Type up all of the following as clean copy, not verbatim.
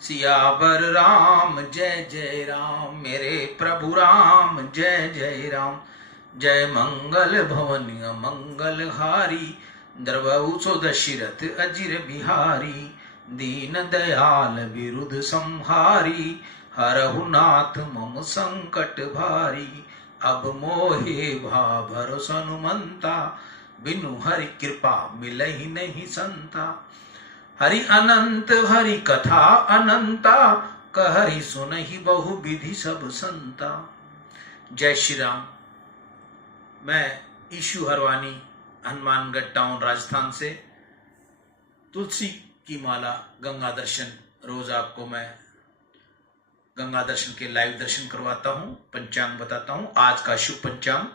सियावर राम जय जय राम, मेरे प्रभु राम जय जय राम। जय मंगल भवन मंगल हारी, द्रवहु सो दशरथ अजिर बिहारी। दीन दयाल विरुद्ध संहारी, हरहु नाथ मम संकट भारी। अब मोहे भा भरोसा हनुमंता, बिनु हरि कृपा मिलहि नहीं संता। हरि अनंत हरि कथा अनंता, कहरि सुनहि बहु विधि सब संता। जय श्री राम। मैं ईशु हरवानी, हनुमानगढ़ टाउन, राजस्थान से तुलसी की माला गंगा दर्शन, रोज आपको मैं गंगा दर्शन के लाइव दर्शन करवाता हूं, पंचांग बताता हूं। आज का शुभ पंचांग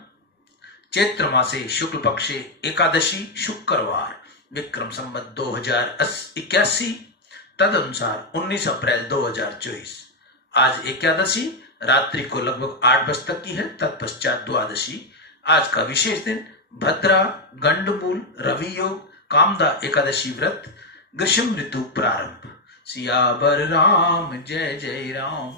चैत्र मासे शुक्ल पक्षे एकादशी शुक्रवार, विक्रम संवत 2081, तदनुसार 19 अप्रैल 2024। आज एकादशी रात्रि को लगभग 8 बजे तक की है, तत्पश्चात द्वादशी। आज का विशेष दिन भद्रा, गंडमूल, रवि योग, कामदा एकादशी व्रत, ग्रीष्म ऋतु प्रारंभ। सियावर राम जय जय राम,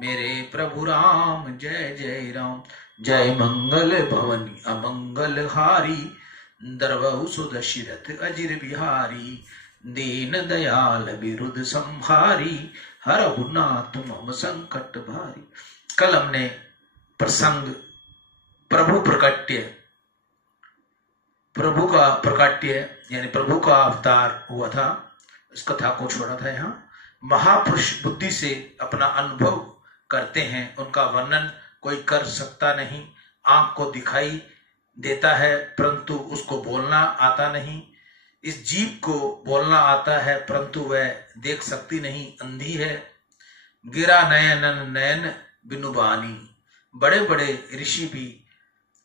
मेरे प्रभु राम जय जय राम। जय मंगल भवनी अमंगल हारी, द्रवहु सो दशरथ अजिर बिहारी। दीन दयाल विरुद्ध संहारी, हरहु नाथ मम संकट भारी। कल हमने प्रसंग प्रभु का प्रकाट्य यानी प्रभु का अवतार हुआ था, इस कथा को छोड़ा था। यहाँ महापुरुष बुद्धि से अपना अनुभव करते हैं, उनका वर्णन कोई कर सकता नहीं। आंख को दिखाई देता है परंतु उसको बोलना आता नहीं। इस जीव को बोलना आता है परंतु वह देख सकती नहीं, अंधी है। गिरा नयन नयन बिनु बानी, बड़े बड़े ऋषि भी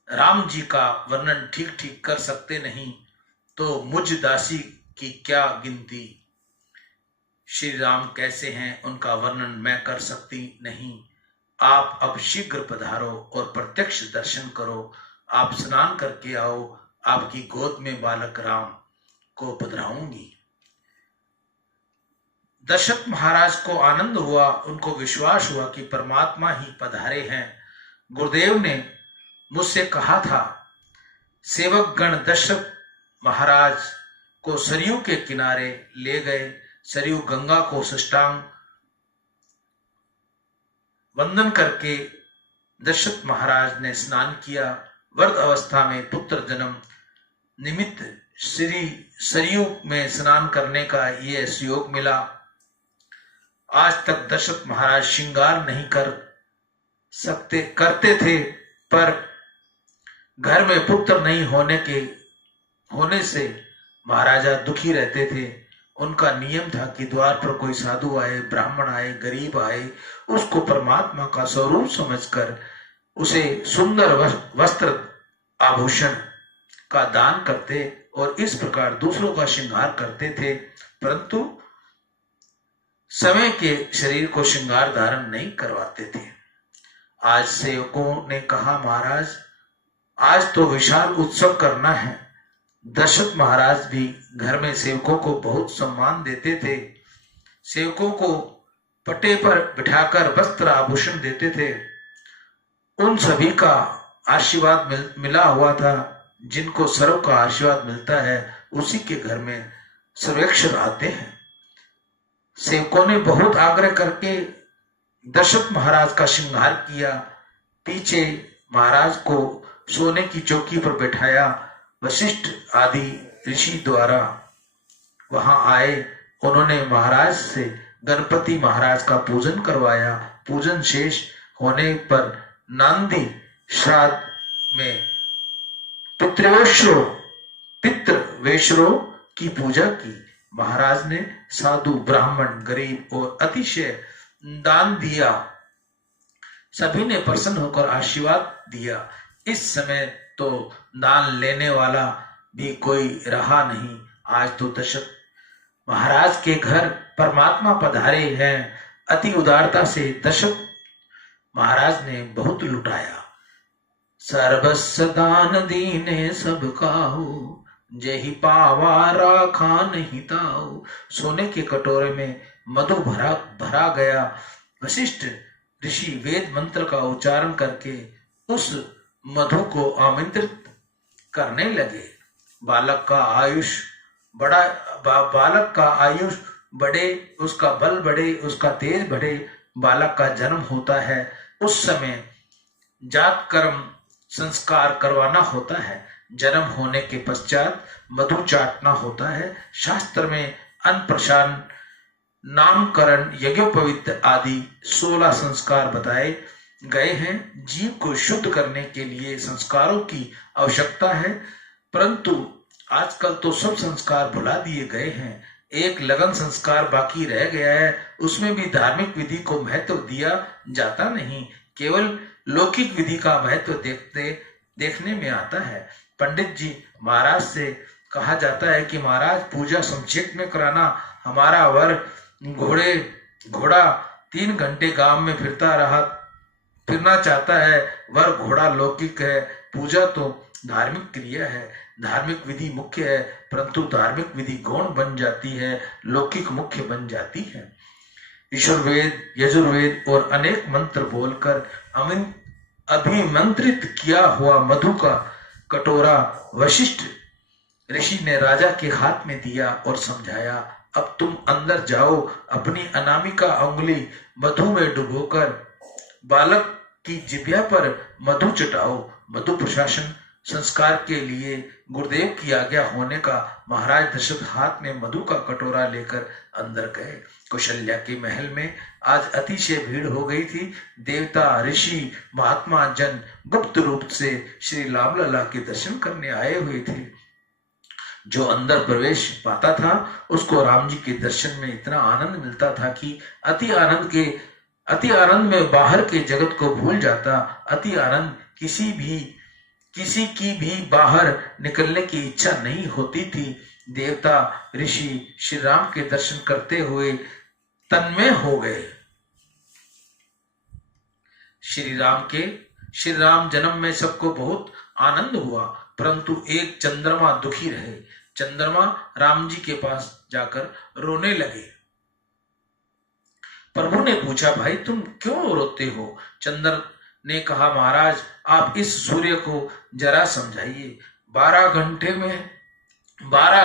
राम जी का वर्णन ठीक ठीक कर सकते नहीं, तो मुझ दासी की क्या गिनती। श्री राम कैसे हैं उनका वर्णन मैं कर सकती नहीं। आप अब शीघ्र पधारो और प्रत्यक्ष दर्शन करो। आप स्नान करके आओ, आपकी गोद में बालक राम को पधराऊंगी। दशरथ महाराज को आनंद हुआ, उनको विश्वास हुआ कि परमात्मा ही पधारे हैं। गुरुदेव ने मुझसे कहा था, सेवक गण दशरथ महाराज को सरयू के किनारे ले गए। सरयू गंगा को साष्टांग वंदन करके दशरथ महाराज ने स्नान किया। वर्ध अवस्था में पुत्र जन्म निमित्त श्री सरयू में स्नान करने का ये सुयोग मिला। आज तक दशरथ महाराज श्रृंगार नहीं करते थे, पर घर में पुत्र नहीं होने से महाराजा दुखी रहते थे। उनका नियम था कि द्वार पर कोई साधु आए, ब्राह्मण आए, गरीब आए, उसको परमात्मा का स्वरूप समझकर उसे सुंदर वस्त्र आभूषण का दान करते और इस प्रकार दूसरों का श्रृंगार करते थे। परंतु समय के शरीर को श्रृंगार धारण नहीं करवाते थे। आज सेवकों ने कहा, महाराज आज तो विशाल उत्सव करना है। दशरथ महाराज भी घर में सेवकों को बहुत सम्मान देते थे। सेवकों को पटे पर बिठाकर वस्त्र आभूषण देते थे। उन सभी का आशीर्वाद मिला हुआ था। जिनको सर्व का आशीर्वाद मिलता है उसी के घर में सर्वेक्षण आते हैं। सेवकों ने बहुत आग्रह करके दशरथ महाराज का श्रृंगार किया। पीछे महाराज को सोने की चौकी पर बैठाया। वशिष्ठ आदि ऋषि द्वारा वहां आए। उन्होंने महाराज से गणपति महाराज का पूजन करवाया। पूजन शेष होने पर नांदी श्राद्ध में पितृवेशरों की पूजा की। महाराज ने साधु, ब्राह्मण, गरीब और अतिशय दान दिया। सभी ने प्रसन्न होकर आशीर्वाद दिया। इस समय तो दान लेने वाला भी कोई रहा नहीं। आज तो दशरथ महाराज के घर परमात्मा पधारे हैं। अति उदारता से दशरथ महाराज ने बहुत लुटाया। सर्वस्व दान दीने सब काहू, जेहि पावा राखा नहीं ताऊ। सोने के कटोरे में मधु भरा भरा गया। वशिष्ठ ऋषि वेद मंत्र का उच्चारण करके उस मधु को आमंत्रित करने लगे। बालक का आयुष बढ़े, उसका बल बढ़े, उसका तेज बढ़े, बालक का जन्म होता है। उस समय जात कर्म संस्कार करवाना होता है। जन्म होने के पश्चात मधु चाटना होता है। शास्त्र में अन्नप्रशान, नामकरण, यज्ञोपवीत आदि 16 संस्कार बताए गए हैं। जीव को शुद्ध करने के लिए संस्कारों की आवश्यकता है, परंतु आजकल तो सब संस्कार भुला दिए गए हैं। एक लगन संस्कार बाकी रह गया है, उसमें भी धार्मिक विधि को महत्व दिया जाता नहीं, केवल लौकिक विधि का महत्व देखने में आता है। पंडित जी महाराज से कहा जाता है कि महाराज पूजा संक्षेप में कराना, हमारा वर घोड़ा 3 घंटे गांव में फिरना चाहता है। वर घोड़ा लौकिक है, पूजा तो धार्मिक क्रिया है, धार्मिक विधि मुख्य है, परंतु धार्मिक विधि गौण बन जाती है, लौकिक मुख्य बन जाती है। ईश्वर वेद, यजुर्वेद और अनेक मंत्र बोलकर अभिमंत्रित किया हुआ मधु का कटोरा वशिष्ठ ऋषि ने राजा के हाथ में दिया और समझाया, अब तुम अंदर जाओ, अपनी अनामिका उंगली मधु में डुबोकर बालक की जिह्वा पर मधु चटाओ। मधु प्रशासन संस्कार के लिए गुरुदेव की आज्ञा होने का महाराज दशरथ हाथ में मधु का कटोरा लेकर अंदर गए। कौशल्या के महल में आज अतिशय भीड़ हो गई थी। देवता, ऋषि, महात्मा जन गुप्त रूप से श्री रामलला के दर्शन करने आए हुए थे। जो अंदर प्रवेश पाता था उसको राम जी के दर्शन में इतना आनंद मिलता था कि अति आनंद में बाहर के जगत को भूल जाता। अति आनंद किसी की भी बाहर निकलने की इच्छा नहीं होती थी। देवता, ऋषि श्री राम के दर्शन करते हुए तन्मय हो गए। श्री राम जन्म में सबको बहुत आनंद हुआ, परंतु एक चंद्रमा दुखी रहे। चंद्रमा राम जी के पास जाकर रोने लगे। प्रभु ने पूछा, भाई तुम क्यों रोते हो? चंद्र ने कहा, महाराज आप इस सूर्य को जरा समझाइए। 12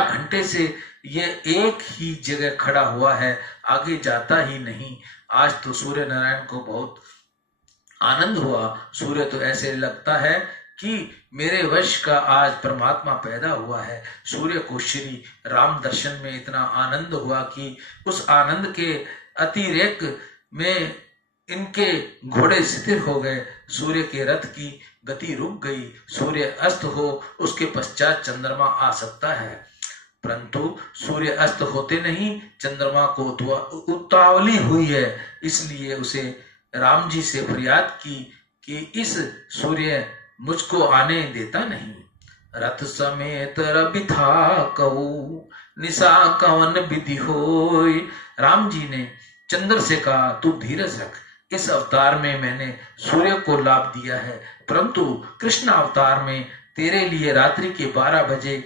घंटे से ये एक ही जगह खड़ा हुआ है, आगे जाता ही नहीं। आज तो सूर्य नारायण को बहुत आनंद हुआ। सूर्य तो ऐसे लगता है कि मेरे वश का आज परमात्मा पैदा हुआ है। सूर्य को श्री राम दर्शन में इतना आनंद हुआ कि उस आनंद के अतिरेक में इनके घोड़े स्थिर हो गए। सूर्य के रथ की गति रुक गई। सूर्य अस्त हो उसके पश्चात चंद्रमा आ सकता है, परंतु सूर्य अस्त होते नहीं चंद्रमा को उतावली हुई है। इसलिए उसे राम जी से फरियाद की कि इस सूर्य मुझको आने देता नहीं। रथ समेत रवि था कहू, निशा कवन विधि होय। राम जी ने चंद्र से कहा, तू धीरज रख, इस अवतार में मैंने सूर्य को लाभ दिया है, परंतु कृष्ण अवतार में तेरे लिए रात्रि के 12 बजे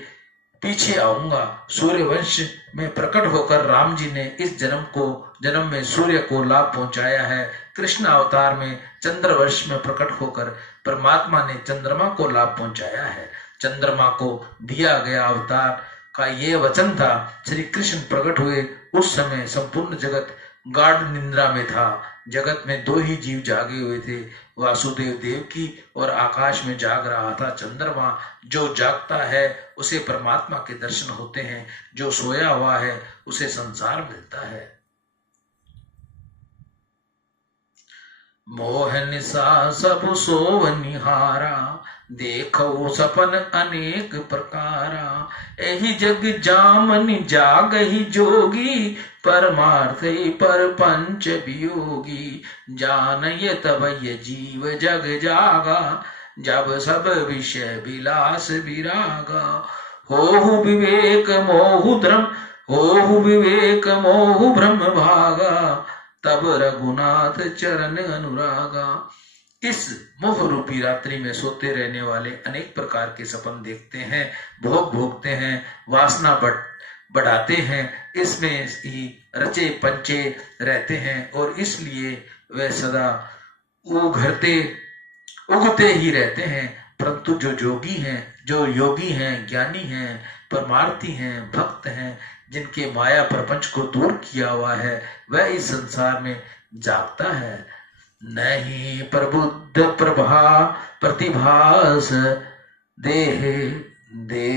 पीछे आऊंगा। सूर्य वंश में प्रकट होकर राम जी ने इस जन्म में सूर्य को लाभ पहुंचाया है। कृष्ण अवतार में चंद्रवंश में प्रकट होकर परमात्मा ने चंद्रमा को लाभ पहुंचाया है। चंद्रमा को दिया गया अवतार का ये वचन था। श्री कृष्ण प्रकट हुए उस समय संपूर्ण जगत गाढ़ निद्रा में था। जगत में 2 ही जीव जागे हुए थे, वासुदेव देवकी और आकाश में जाग रहा था चंद्रमा। जो जागता है उसे परमात्मा के दर्शन होते हैं, जो सोया हुआ है उसे संसार मिलता है। मोह निशा सब सोव निहारा, देखो सपन अनेक प्रकारा। एहि जग जामनि जागहि जोगी, परमार्थ पर पंच वियोगी। जानय तब ये जीव जग जागा, जब सब विषय विलास विरागा। होहु विवेक मोहु ब्रह्म भागा, तब रघुनाथ चरण अनुरागा। इस मोह रूपी रात्रि में सोते रहने वाले अनेक प्रकार के सपन देखते हैं, भोग भोगते हैं, वासना बढ़ाते हैं, इसमें ही रचे पंचे रहते हैं और इसलिए वे सदा उगते ही रहते हैं। परंतु जो योगी हैं, ज्ञानी हैं, परमार्थी हैं, भक्त हैं, जिनके माया प्रपंच को दूर किया हुआ है, वह इस संसार में जागता है। नहीं प्रबुद्ध प्रभा प्रतिभास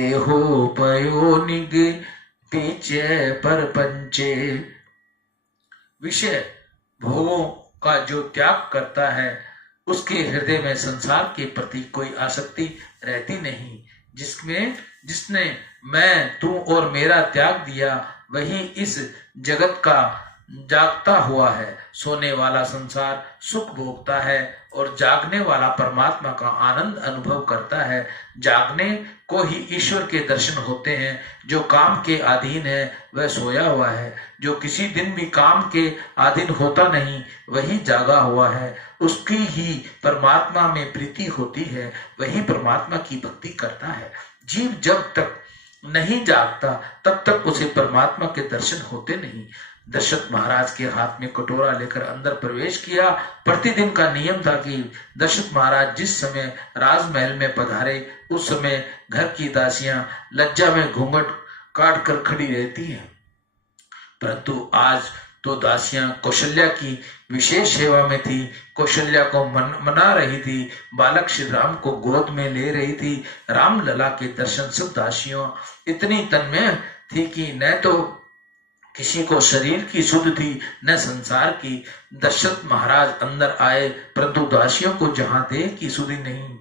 देहोपयोनिग पीछे पर पंचे। विषय भोगों का जो त्याग करता है उसके हृदय में संसार के प्रति कोई आसक्ति रहती नहीं। जिसने मैं, तू और मेरा त्याग दिया, वही इस जगत का जागता हुआ है। सोने वाला संसार सुख भोगता है और जागने वाला परमात्मा का आनंद अनुभव करता है। जागने को ही ईश्वर के दर्शन होते हैं। जो काम के अधीन है वह सोया हुआ है, जो किसी दिन भी काम के अधीन होता नहीं वही जागा हुआ है। उसकी ही परमात्मा में प्रीति होती है, वही परमात्मा की भक्ति करता है। जीव जब तक नहीं जागता तब तक उसे परमात्मा के दर्शन होते नहीं। दशरथ महाराज के हाथ में कटोरा लेकर अंदर प्रवेश किया। प्रतिदिन का नियम था कि दशरथ महाराज जिस समय राजमहल में पधारे उस समय घर की दासियां लज्जा में घूंघट काट कर खड़ी रहती हैं, परंतु आज तो दासियां कौशल्या की विशेष सेवा में थी। कौशल्या को मना रही थी, बालक श्री राम को गोद में ले रही थी। राम लला के दर्शन सब दासियों इतनी तन्मय थी कि न तो किसी को शरीर की सुध थी न संसार की। दशरथ महाराज अंदर आए, परंतु दासियों को जहां देह की सुधि नहीं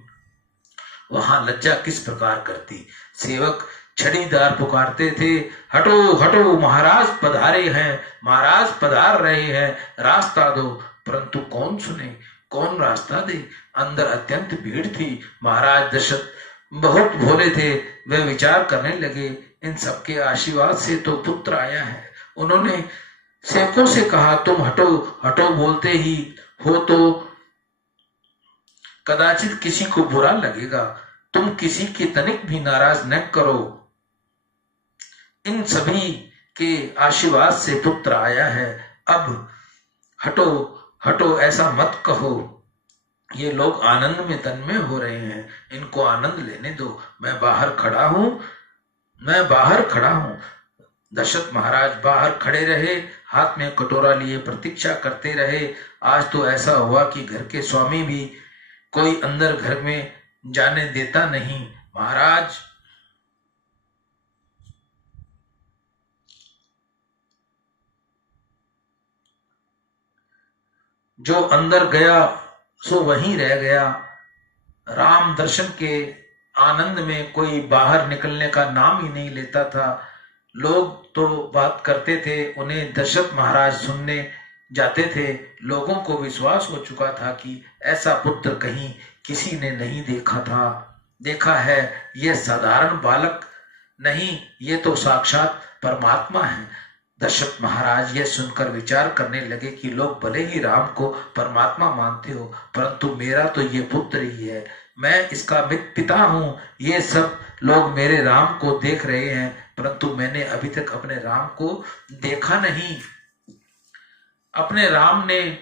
वहां लज्जा किस प्रकार करती। सेवक छड़ीदार पुकारते थे, हटो हटो, महाराज पधारे हैं, महाराज पधार रहे हैं, रास्ता दो। परंतु कौन सुने, कौन रास्ता दे। अंदर अत्यंत भीड़ थी। महाराज दशरथ बहुत भोले थे। वे विचार करने लगे, इन सबके आशीर्वाद से तो पुत्र आया है। उन्होंने सेवकों से कहा, तुम हटो हटो बोलते ही हो तो कदाचित किसी को बुरा लगेगा। तुम किसी की तनिक भी नाराज न करो। इन सभी के आशीर्वाद से पुत्र आया है। अब हटो हटो ऐसा मत कहो। ये लोग आनंद में तन्मय हो रहे हैं, इनको आनंद लेने दो। मैं बाहर खड़ा हूं। दशरथ महाराज बाहर खड़े रहे, हाथ में कटोरा लिए प्रतीक्षा करते रहे। आज तो ऐसा हुआ कि घर के स्वामी भी कोई अंदर घर में जाने देता नहीं। महाराज जो अंदर गया सो वहीं रह गया। राम दर्शन के आनंद में कोई बाहर निकलने का नाम ही नहीं लेता था। लोग तो बात करते थे, उन्हें दशरथ महाराज सुनने जाते थे। लोगों को विश्वास हो चुका था कि ऐसा पुत्र कहीं किसी ने नहीं देखा है। यह साधारण बालक नहीं, ये तो साक्षात परमात्मा है। दशरथ महाराज यह सुनकर विचार करने लगे कि लोग भले ही राम को परमात्मा मानते हो, परंतु मेरा तो ये पुत्र ही है। मैं इसका पिता हूं। ये सब लोग मेरे राम को देख रहे हैं, परंतु मैंने अभी तक अपने राम को देखा नहीं। अपने राम ने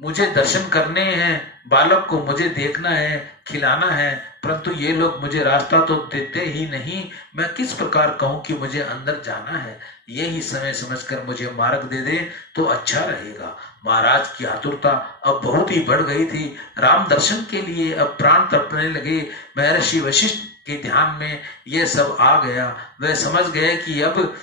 मुझे दर्शन करने हैं, बालक को मुझे देखना है, खिलाना है, परंतु ये लोग मुझे रास्ता तो देते ही नहीं। मैं किस प्रकार कहूं कि मुझे अंदर जाना है। यही समय समझकर मुझे मार्ग दे दे तो अच्छा रहेगा। महाराज की आतुरता अब बहुत ही बढ़ गई थी। राम दर्शन के लिए अब प्राण तड़पने लगे। महर्षि वशिष्ठ के ध्यान में यह सब आ गया। वे समझ गए कि अब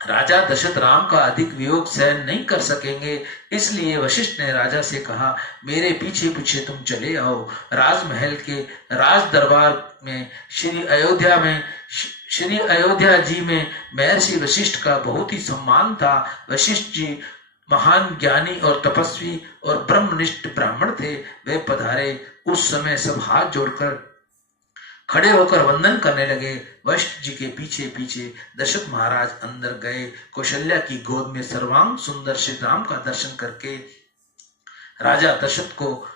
राजा दशरथ राम का अधिक वियोग सहन नहीं कर सकेंगे। इसलिए वशिष्ठ ने राजा से कहा, मेरे पीछे पीछे तुम चले आओ। राजमहल के राज दरबार में श्री अयोध्या जी में महर्षि वशिष्ठ का बहुत ही सम्मान था। वशिष्ठ जी महान ज्ञानी और तपस्वी और ब्रह्मनिष्ठ ब्राह्मण थे। वे पधारे। उस समय सब हाथ जोड़कर खड़े होकर वंदन करने लगे। वशिष्ठ जी के पीछे पीछे दशरथ महाराज अंदर गए। कौशल्या की गोद में सर्वांग सुंदर श्री राम का दर्शन करके राजा दशरथ को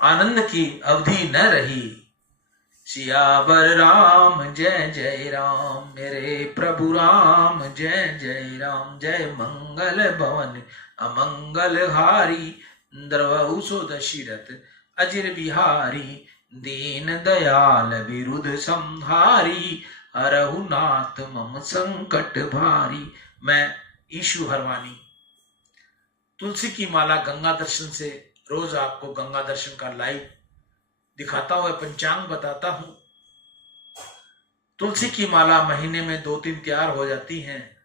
आनंद की अवधि न रही। सियावर राम जय जय राम, मेरे प्रभु राम जय जय राम। जय मंगल भवन अमंगल हारी, द्रवहु सो दशरथ अजिर बिहारी। दीन दयाल विरुद्ध संहारी, हरहु नाथ मम संकट भारी। मैं ईशु हरवानी तुलसी की माला गंगा दर्शन से रोज आपको गंगा दर्शन का लाइव दिखाता हुआ पंचांग बताता हूं। तुलसी की माला महीने में 2-3 तैयार हो जाती हैं,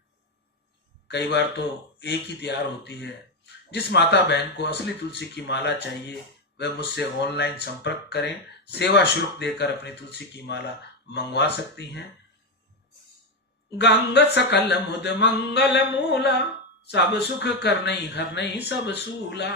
कई बार तो एक ही तैयार होती है। जिस माता बहन को असली तुलसी की माला चाहिए वह मुझसे ऑनलाइन संपर्क करें, सेवा शुल्क देकर अपनी तुलसी की माला मंगवा सकती हैं। गंग सकल मुद मंगल मूला, सब सुख करनई हरनई सब सूला।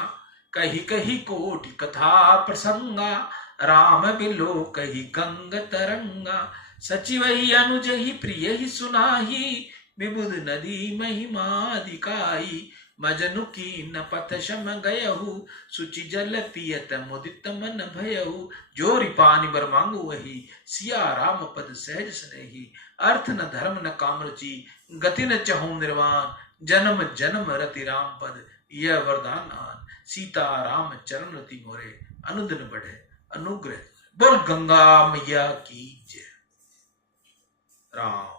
कही कही कोटि कथा प्रसंगा, राम बिलो कही गंग तरंगा। सचिव ही अनुज ही प्रिय ही सुनाही, विबुध नदी महिमा दिखाई। मजनु की न पथ शम गयहु, सुचि जल पियत मुदित मन भयहु। जोरि पानी बर मांगु वही, सिया राम पद सहज स्नेही। अर्थ न धर्म न काम रुचि, गति न चहु निर्वाण। जन्म जन्म रति राम पद, यह वरदान आन। सीता राम चरण रति मोरे, अनुदिन बढ़े अनुग्रह। बोल गंगा मैया की जय। राम।